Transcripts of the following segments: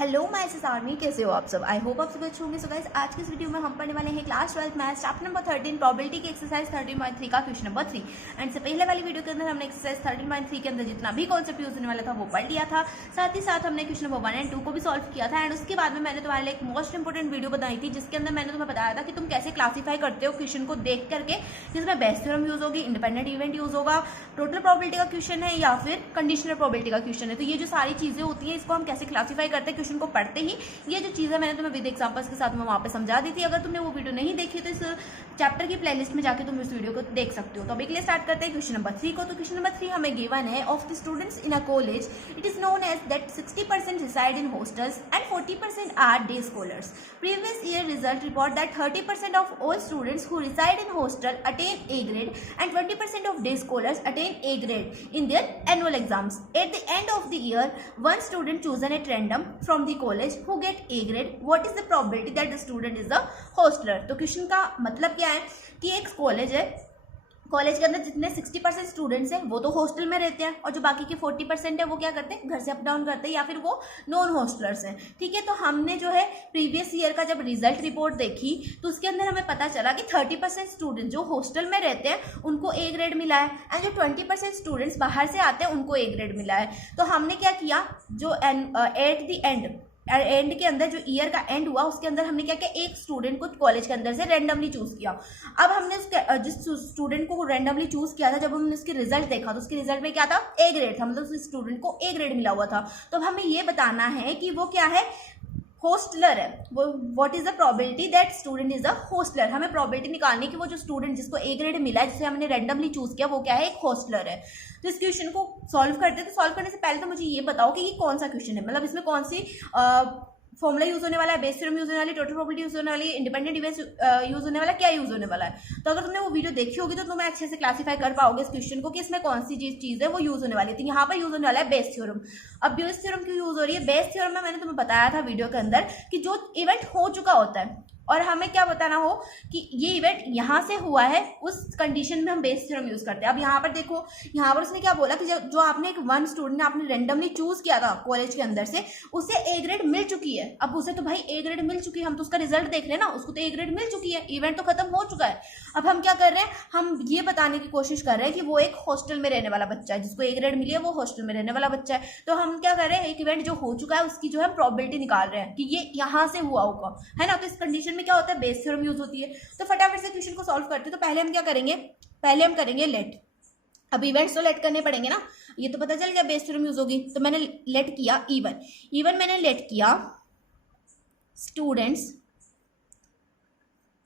Hello my sis army, कैसे हो आप सब। आई होप आप सब अच्छे होंगे। सो गाइस, आज की इस वीडियो में हम पढ़ने वाले हैं class 12 maths chapter number 13 probability की एक्सरसाइज 13.3 का क्वेश्चन नंबर 3। एंड से पहले वाली वीडियो के अंदर हमने एक्सरसाइज 13.3 के अंदर जितना भी कॉन्सेप्ट यूज होने वाला था वो पढ़ लिया था। साथ ही साथ हमने क्वेश्चन नंबर 1 एंड 2 को भी सॉल्व किया था। एंड उसके बाद में मैंने तुम्हारे लिए एक मोस्ट इंपोर्टेंट वीडियो बनाई थी जिसके अंदर मैंने तुम्हें बताया था कि तुम कैसे क्लासीफाई करते हो क्वेश्चन को देख करके, जिसमें बेस थ्योरम यूज होगी, इंडिपेंडेंट इवेंट यूज होगा, टोटल प्रोबेबिलिटी का क्वेश्चन है या फिर कंडीशनल प्रोबेबिलिटी का क्वेश्चन है। तो ये जो सारी चीजें होती हैं इसको हम कैसे क्लासीफाई करते हैं क्वेश्चन को पढ़ते ही, ये जो चीज़ है मैंने तुम्हें विद एग्जांपल्स के साथ में वहाँ पे समझा दी थी। अगर तुमने वो वीडियो नहीं देखी तो इस चैप्टर की प्लेलिस्ट में जाके तुम इस वीडियो को देख सकते हो। तो अभी के लिए स्टार्ट करते हैं क्वेश्चन नंबर 3 को। तो क्वेश्चन नंबर 3 हमें गिवन है, of the students in a college it is known as that 60% reside in hostels and 40% are day scholars. Previous year result report that 30% of all students who reside in hostel attain A grade and 20% of day scholars attain A grade in their annual exams. At the end of the year, one student chosen at random from the college who get A grade. What is the probability that the student is a hosteler? तो question का मतलब क्या है कि एक college है, college के अंदर जितने 60% स्टूडेंट्स हैं वो तो हॉस्टल में रहते हैं और जो बाकी के 40% है वो क्या करते हैं, घर से अप डाउन करते हैं या फिर वो नॉन हॉस्टलर्स हैं। ठीक है, तो हमने जो है प्रीवियस ईयर का जब रिजल्ट रिपोर्ट देखी तो उसके अंदर हमें पता चला कि 30% स्टूडेंट जो हॉस्टल में रहते हैं उनको ए ग्रेड मिला है एंड जो 20% स्टूडेंट्स बाहर से आते हैं उनको ए ग्रेड मिला है। तो हमने क्या किया, जो एट द एंड के अंदर जो ईयर का एंड हुआ उसके अंदर हमने क्या किया, एक स्टूडेंट को कॉलेज के अंदर से रैंडमली चूज किया। अब हमने उसके जिस स्टूडेंट को रैंडमली चूज किया था, जब हमने उसके रिजल्ट देखा तो उसके रिजल्ट में क्या था, ए ग्रेड था, मतलब उस स्टूडेंट को ए ग्रेड मिला हुआ था। तो अब हमें ये बताना है कि वो क्या है, होस्टलर है। वो what is the probability that student is a hosteller. हमें प्रोबेबिलिटी निकालनी कि वो जो स्टूडेंट जिसको ए ग्रेड मिला है, जिसे हमने रैंडमली चूज किया, वो क्या है, एक होस्टलर है। तो इस क्वेश्चन को सॉल्व करते हैं। तो सॉल्व करने से पहले तो मुझे ये बताओ कि ये कौन सा क्वेश्चन है, मतलब इसमें कौन सी फॉर्मूला यूज होने वाला है, बेस थ्योरम यूज होने वाली, टोटल प्रोबेबिलिटी यूज होने वाली, इंडिपेंडेंट इवेंट्स यूज होने वाला, क्या यूज होने वाला है। तो अगर तुमने वो वीडियो देखी होगी तो तुम्हें अच्छे से क्लासीफाई कर पाओगे इस क्वेश्चन को कि इसमें कौन सी चीज है वो यूज होने वाली है। तो यहाँ पर यूज होने वाला है बेस थ्योरम। अब बेस थ्योरम क्यों यूज हो रही है, बेस थ्योरम में मैंने तुम्हें बताया था वीडियो के अंदर कि जो इवेंट हो चुका होता है और हमें क्या बताना हो कि ये इवेंट यहाँ से हुआ है, उस कंडीशन में हम बेस थ्योरम यूज करते हैं। अब यहाँ पर देखो, यहाँ पर उसने क्या बोला कि जो आपने एक वन स्टूडेंट आपने रैंडमली चूज किया था कॉलेज के अंदर से, उसे ए ग्रेड मिल चुकी है। अब उसे तो भाई ए ग्रेड मिल चुकी है, हम तो उसका रिजल्ट देख रहे हैं ना, उसको तो ए ग्रेड मिल चुकी है, इवेंट तो खत्म हो चुका है। अब हम क्या कर रहे हैं, हम ये बताने की कोशिश कर रहे हैं कि वो एक हॉस्टल में रहने वाला बच्चा है, जिसको ए ग्रेड मिली है वो हॉस्टल में रहने वाला बच्चा है। तो हम क्या कर रहे हैं, एक इवेंट जो हो चुका है उसकी जो है प्रोबेबिलिटी निकाल रहे हैं कि ये यहाँ से हुआ होगा, है ना। तो इस कंडीशन में क्या होता है, बेस थ्योरम यूज होती है। तो फटाफट से क्वेश्चन को सॉल्व करते हैं। तो पहले हम क्या करेंगे, पहले हम करेंगे लेट। अब इवेंट्स तो लेट करने पड़ेंगे ना, ये तो पता चल गया बेस थ्योरम यूज होगी। तो मैंने लेट किया इवन मैंने लेट किया स्टूडेंट्स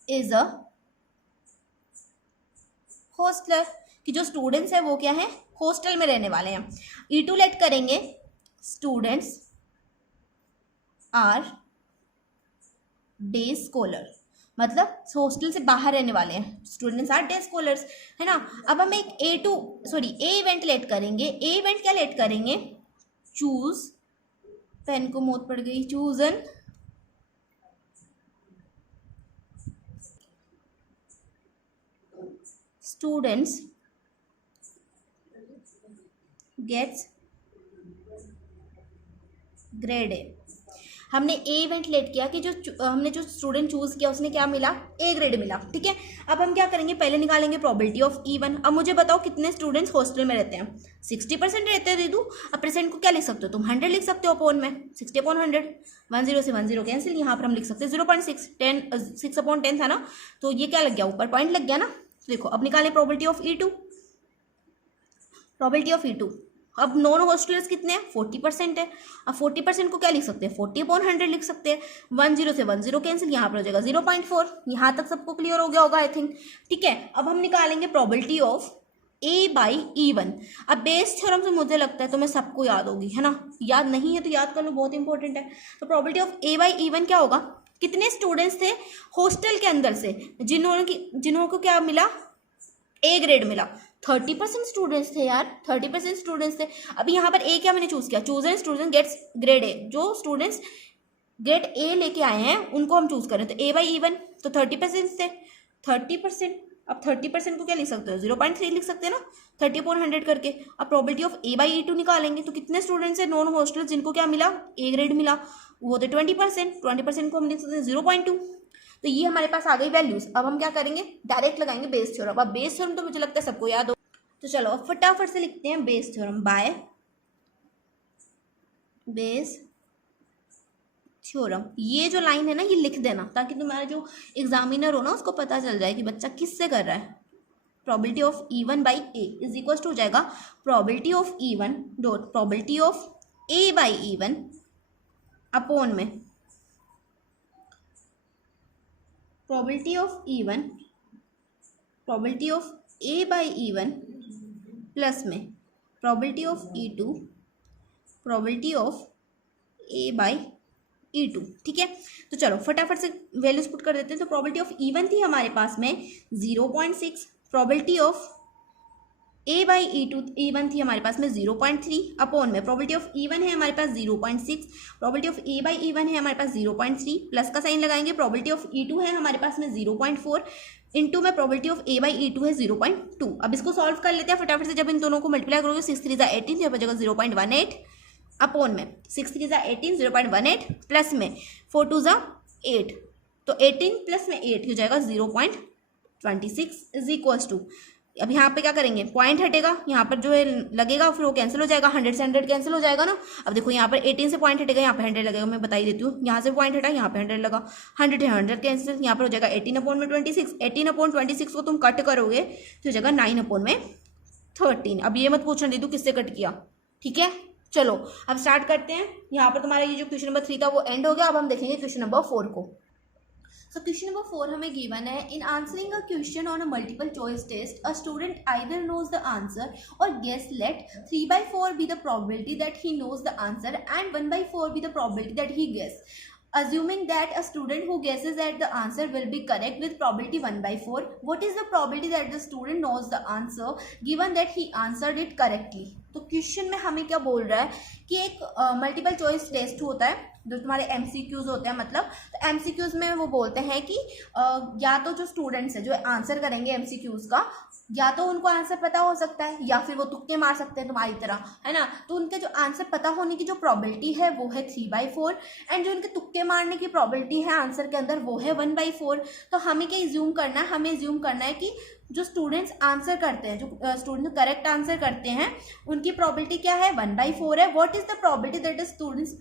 इज अ हॉस्टलर, कि जो स्टूडेंट्स है वो क्या है, हॉस्टल में रहने वाले हैं। E2 लेट करेंगे स्टूडेंट्स आर डे स्कॉलर, मतलब हॉस्टल से बाहर रहने वाले हैं, स्टूडेंट्स आर डे स्कॉलर्स, है ना। अब हम एक ए इवेंट लेट करेंगे। ए इवेंट क्या लेट करेंगे, चूज, पेन को मौत पड़ गई, choose an students gets grade A. हमने ए इवेंट लेट किया कि हमने जो स्टूडेंट चूज किया उसने क्या मिला, ए ग्रेड मिला। ठीक है, अब हम क्या करेंगे, पहले निकालेंगे प्रोबेबिलिटी ऑफ E1। अब मुझे बताओ कितने स्टूडेंट्स हॉस्टल में रहते हैं, 60% रहते हैं, दे दूँ। अब परसेंट को क्या लिख सकते हो तुम, 100 लिख सकते हो अपॉन में, 60/100, 10 से 10 कैंसिल, यहाँ पर हम लिख सकते हैं 0.6, 6/10 था ना, तो ये क्या लग गया, ऊपर पॉइंट लग गया ना। देखो अब निकालें probability of E2, probability of E2। अब नॉन हॉस्टलर्स कितने हैं, 40% है। अब 40% को क्या लिख सकते हैं, 40/100 लिख सकते हैं, 10 से 10 कैंसिल, यहाँ पर हो जाएगा 0.4। यहाँ तक सबको क्लियर हो गया होगा आई थिंक। ठीक है, अब हम निकालेंगे प्रोबेबिलिटी ऑफ A/E1। अब बेस थ्योरम से मुझे लगता है तुम्हें सबको याद होगी, है ना, याद नहीं है तो याद कर लो, बहुत इंपॉर्टेंट है। तो प्रोबेबिलिटी ऑफ A/E1 क्या होगा, कितने स्टूडेंट्स थे हॉस्टल के अंदर से जिन्होंने क्या मिला, ए ग्रेड मिला। 30% स्टूडेंट्स थे यार, 30% स्टूडेंट्स थे। अभी यहाँ पर ए क्या मैंने चूज किया, choose an student gets grade A, जो स्टूडेंट्स ग्रेड ए लेके आए हैं उनको हम चूज करें। तो A/E1 तो 30% थे, 30%। अब 30% को क्या लिख सकते हो, 0.3 लिख सकते हैं ना, 30/100 करके। अब प्रोबेबिलिटी ऑफ A/E2 निकालेंगे तो कितने स्टूडेंट्स है नॉन हॉस्टल जिनको क्या मिला, ए ग्रेड मिला। वो थे 20%, 20% को हम लिख सकते हैं 0.2। तो ये हमारे पास आ गई वैल्यूज। अब हम क्या करेंगे, डायरेक्ट लगाएंगे बेस थ्योरम। अब बेस थ्योरम तो मुझे लगता है सबको याद हो, तो चलो अब फटाफट से लिखते हैं Bayes theorem. By Bayes theorem, ये जो लाइन है ना ये लिख देना, ताकि तुम्हारा जो एग्जामिनर हो ना उसको पता चल जाए कि बच्चा किससे कर रहा है। Probability of E1 by A is equal to हो जाएगा probability of E1 dot probability of A by E1 upon में probability of E1 probability of A by E1 plus में probability of E2 probability of A by E2। ठीक है, तो चलो फटाफट से वैल्यूज पुट कर देते हैं। तो प्रोबेबिलिटी ऑफ E1 थी हमारे पास में 0.6, probability of A by E1 थी हमारे पास में 0.3 अपॉन में प्रोबेबिलिटी ऑफ E1 है हमारे पास 0.6, probability of A by E1 है हमारे पास 0.3, प्लस का साइन लगाएंगे, प्रोबेबिलिटी ऑफ E2 है हमारे पास में 0.4 इंटू में probability of A by E2 है 0.2। अब इसको सॉल्व कर लेते हैं फटाफट से। जब इन दोनों को मल्टीप्लाई करोगे 6 3 ज़ा 18, यहाँ पर जगह 0.18 अपॉन में 6 3 ज़ा 18 0.18 प्लस में 4 2 ज़ा 8, तो 18 प्लस में 8 हो जाएगा 0.26 इज इक्वल्स टू। अब यहाँ पे क्या करेंगे, पॉइंट हटेगा, यहाँ पर जो है लगेगा, फिर वो कैंसिल हो जाएगा, 100 से 100 कैंसिल हो जाएगा ना। अब देखो यहाँ पर 18 से पॉइंट हटेगा, यहाँ पे 100 लगेगा, मैं बता ही देती हूँ। यहाँ से पॉइंट हटा, यहाँ पे 100 लगा, 100 है 100 कैंसिल, यहाँ पर हो जाएगा 18 अपॉन में 26। 18 अपॉन 26 को तुम कट करोगे तो हो जाएगा 9 अपॉन में 13। अब ये मत पूछना दीदू किससे कट किया, ठीक है। चलो अब स्टार्ट करते हैं। यहाँ पर तुम्हारा ये जो क्वेश्चन नंबर 3 था वो एंड हो गया। अब हम देखेंगे क्वेश्चन नंबर 4 को। So question number 4 हमें given है, in answering a question on a multiple choice test, a student either knows the answer or guess. Let 3/4 be the probability that he knows the answer and 1/4 be the probability that he guess. Assuming that a student who guesses that the answer will be correct with probability 1/4, what is the probability that the student knows the answer given that he answered it correctly? तो question में हमें क्या बोल रहा है कि एक multiple choice test होता है जो तुम्हारे MCQs होते हैं, मतलब तो MCQs में वो बोलते हैं कि या तो जो स्टूडेंट्स है जो आंसर करेंगे MCQs का, या तो उनको आंसर पता हो सकता है या फिर वो तुक्के मार सकते हैं तुम्हारी तरह, है ना। तो उनके जो आंसर पता होने की जो प्रोबेबिलिटी है वो है 3/4 एंड जो उनके तुक्के मारने की प्रोबेबिलिटी है आंसर के अंदर वो है 1/4। तो हमें क्या इज्यूम करना है, हमें इज्यूम करना है कि जो स्टूडेंट्स आंसर करते हैं, जो स्टूडेंट करेक्ट आंसर करते हैं, उनकी प्रोबेबिलिटी क्या है 1/4 है। What is the probability that the students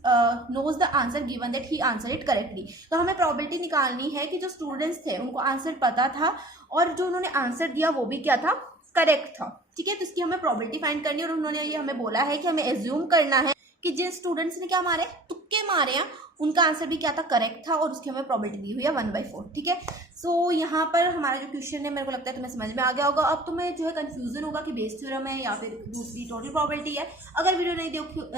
knows the answer given that he answer it correctly. तो हमें प्रोबेबिलिटी निकालनी है कि जो स्टूडेंट्स थे उनको आंसर पता था और जो उन्होंने आंसर दिया वो भी क्या था, करेक्ट था, ठीक है। तो इसकी हमें प्रोबेबिलिटी फाइंड करनी है और उन्होंने ये हमें बोला है कि हमें एज्यूम करना है कि जिन स्टूडेंट्स ने क्या मारे, तुक्के मारे हैं, उनका आंसर भी क्या था, करेक्ट था, और उसकी हमें प्रोबेबिलिटी दी हुई है 1/4, ठीक है। सो यहाँ पर हमारा जो क्वेश्चन है मेरे को लगता है तुम्हें समझ में आ गया होगा। अब तुम्हें जो है कंफ्यूजन होगा कि बेस थ्योरम है या फिर दूसरी टोटल प्रोबेबिलिटी है। अगर वीडियो नहीं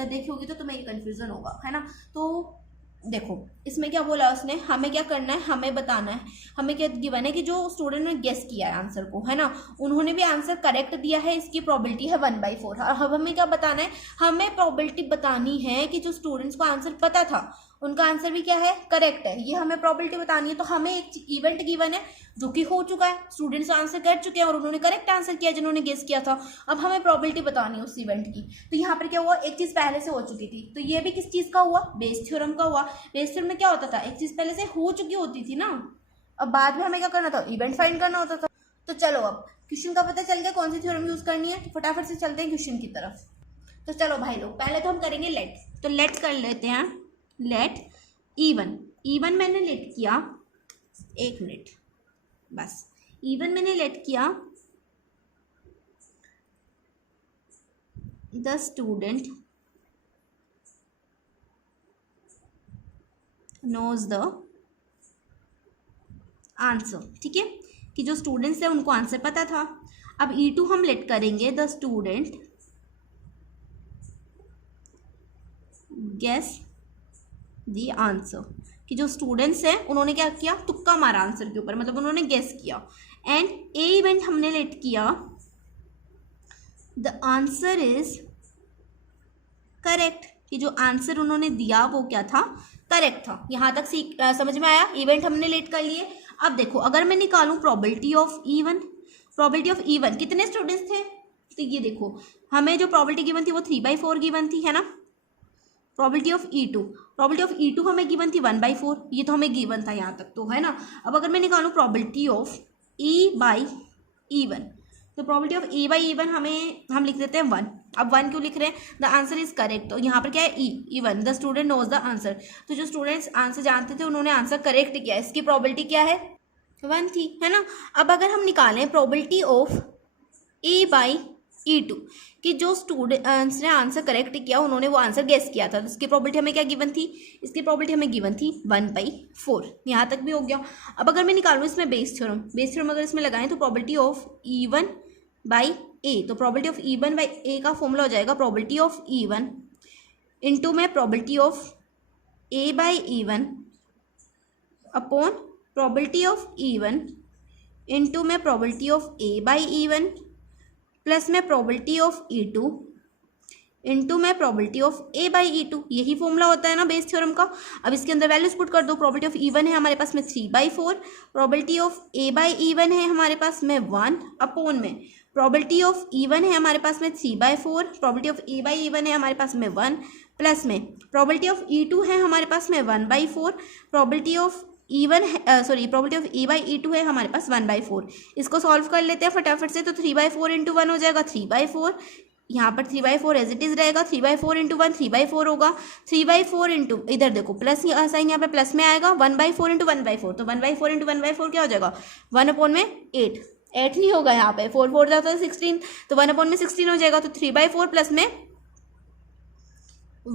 देखी होगी तो तुम्हें ये कंफ्यूजन होगा, है ना। तो देखो इसमें क्या बोला उसने, हमें क्या करना है, हमें बताना है, हमें क्या गिवन है कि जो स्टूडेंट ने गेस किया है आंसर को, है ना, उन्होंने भी आंसर करेक्ट दिया है, इसकी प्रोबेबिलिटी है 1/4। अब हमें क्या बताना है, हमें प्रोबेबिलिटी बतानी है कि जो स्टूडेंट्स को आंसर पता था उनका आंसर भी क्या है, करेक्ट है। ये हमें प्रोबेबिलिटी बतानी है। तो हमें एक इवेंट गिवन है जो कि हो चुका है, स्टूडेंट्स आंसर कर चुके हैं और उन्होंने करेक्ट आंसर किया जिन्होंने गेस किया था। अब हमें प्रोबेबिलिटी बतानी है उस इवेंट की। तो यहाँ पर क्या हुआ, एक चीज पहले से हो चुकी थी, तो ये भी किस चीज का हुआ, बेस थ्योरम का हुआ। बेस थ्योरम में क्या होता था, एक चीज पहले से हो चुकी होती थी ना, अब बाद में हमें क्या करना था, इवेंट फाइंड करना होता था। तो चलो अब क्वेश्चन का पता चल गया कौन सी थ्योरम यूज करनी है, तो फटाफट से चलते हैं क्वेश्चन की तरफ। तो चलो भाई लोग, पहले तो हम करेंगे लेट। तो लेट कर लेते हैं, लेट E1 मैंने लेट किया, 1 मिनट बस, E1 मैंने लेट किया the student knows the answer, ठीक है, कि जो स्टूडेंट्स है उनको आंसर पता था। अब E2 हम लेट करेंगे the student guess the answer, कि जो स्टूडेंट्स हैं उन्होंने क्या किया, तुक्का मारा आंसर के ऊपर, मतलब उन्होंने गेस किया। एंड ए इवेंट हमने लेट किया द आंसर इज करेक्ट, कि जो आंसर उन्होंने दिया वो क्या था, करेक्ट था। यहां तक समझ में आया। इवेंट हमने लेट कर लिए। अब देखो अगर मैं निकालूं probability of E1, probability of E1 कितने स्टूडेंट्स थे, तो ये देखो हमें जो प्रोबेबिलिटी गिवन थी वो 3/4 गिवन थी, है ना। Probability of E2, probability of E2 हमें गिवन थी 1/4, ये तो हमें गिवन था यहाँ तक तो, है ना। अब अगर मैं निकालूँ प्रोबेबिलिटी ऑफ E/E1, तो प्रोबेबिलिटी ऑफ E/E1 हम लिख देते हैं 1। अब 1 क्यों लिख रहे हैं? द आंसर इज करेक्ट, तो यहाँ पर क्या है E1, the student knows the answer, तो जो स्टूडेंट्स आंसर जानते थे उन्होंने आंसर करेक्ट किया, इसकी प्रोबेबिलिटी क्या है? 1 थी, है ना। अब अगर हम निकालें प्रोबेबिलिटी ऑफ E/E2 कि जो स्टूडेंट्स ने आंसर करेक्ट किया उन्होंने वो आंसर गेस किया था, तो इसकी प्रोबेबिलिटी हमें क्या गिवन थी? इसकी प्रोबेबिलिटी हमें गिवन थी 1/4। यहाँ तक भी हो गया। अब अगर मैं निकालूँ इसमें बेस थ्योरम अगर इसमें लगाएं तो प्रोबेबिलिटी ऑफ E1/A, तो प्रोबेबिलिटी ऑफ E1/A का फॉर्मूला हो जाएगा प्रोबेबिलिटी ऑफ E1 इंटू में probability of A/E1 upon probability of E1 into में प्रोबेबिलिटी ऑफ A/E1 प्लस में प्रोबेबिलिटी ऑफ E2 इंटू में प्रोबेबिलिटी ऑफ A/E2, यही फॉर्मूला होता है ना बेस थ्योरम का। अब इसके अंदर वैल्यूज पुट कर दो। प्रोबेबिलिटी ऑफ E1 है हमारे पास में 3/4, प्रोबेबिलिटी ऑफ A/E1 है हमारे पास में 1 अपॉन में प्रोबेबिलिटी ऑफ E1 है हमारे पास में 3/4, प्रोबेबिलिटी ऑफ A/E1 है हमारे पास में 1 प्लस में प्रोबेबिलिटी ऑफ E2 है हमारे पास में 1/4, probability of probability of E/E2 है हमारे पास 1/4। इसको सॉल्व कर लेते हैं फटाफट से, तो 3/4 इंटू 1 हो जाएगा 3/4, यहाँ पर 3/4 एज इट इज रहेगा, 3/4 इंटू 1 3/4 होगा, 3/4 इंटू इधर देखो प्लस साइन यहाँ पे प्लस में आएगा, 1/4 इंटू 1/4, तो 1/4 इंटू 1/4 क्या हो जाएगा? 1 अपॉन में 8 नहीं होगा यहाँ पे, 4 4 जाता है 16, तो 1 अपॉन में 16 हो जाएगा, तो 3/4 प्लस में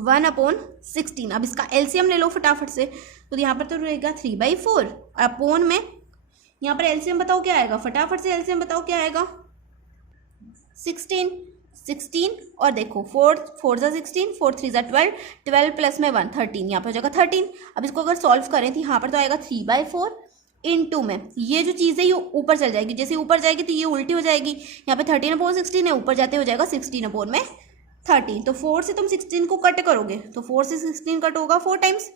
1/16। अब इसका एलसीएम ले लो फटाफट से, तो यहाँ पर तो रहेगा 3/4 अपॉन में, यहाँ पर एलसीएम बताओ क्या आएगा, फटाफट से एलसीएम बताओ क्या आएगा? 16 और देखो 4 4 ज़ा 16, 4 3 ज़ा 12, 12 प्लस में 1 13, यहाँ पर हो जाएगा 13। अब इसको अगर सॉल्व करें तो यहाँ पर तो आएगा 3/4 इंटू में ये जो चीज़ है ये ऊपर चल जाएगी, जैसे ऊपर जाएगी तो ये उल्टी हो जाएगी, यहाँ पे 13/16 है, ऊपर जाते हो जाएगा 16/13, तो 4 से तुम 16 को कट करोगे तो 4 से 16 कट होगा 4 टाइम्स,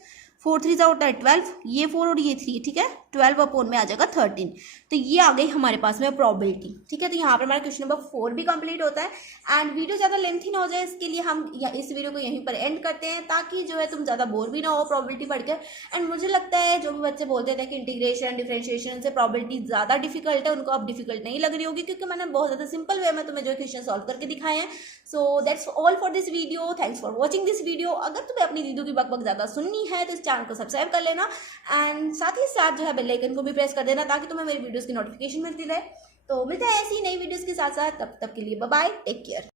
4 3 ज़ा होता है 12, ये 4 और ये 3, ठीक है, 12 अपॉन में आ जाएगा 13, तो ये आ गई हमारे पास में प्रोबेबिलिटी। ठीक है, तो यहाँ पर हमारा क्वेश्चन नंबर 4 भी कंप्लीट होता है। एंड वीडियो ज़्यादा लेंथी ना हो जाए इसके लिए हम इस वीडियो को यहीं पर एंड करते हैं, ताकि जो है तुम ज़्यादा बोर भी ना हो प्रोबेबिलिटी पढ़कर। एंड मुझे लगता है जो भी बच्चे बोलते थे कि इंटीग्रेशन डिफरेंशिएशन से प्रोबेबिलिटी ज़्यादा डिफिकल्ट है, उनको अब डिफिकल्ट नहीं लग रही होगी, क्योंकि मैंने बहुत ज़्यादा सिंपल वे में तुम्हें जो क्वेश्चन सॉल्व करके दिखाए हैं। So that's all for this video, thanks for watching this video. अगर तुम्हें अपनी दीदू की बकबक ज़्यादा सुननी है तो इस चैनल को सब्सक्राइब कर लेना, एंड साथ ही साथ जो है बेल आइकन को भी प्रेस कर देना, ताकि तुम्हें मेरी वीडियोस की नोटिफिकेशन मिलती रहे। तो मिलते हैं ऐसी नई वीडियोस के साथ साथ, तब तक के लिए बाय बाय, टेक केयर।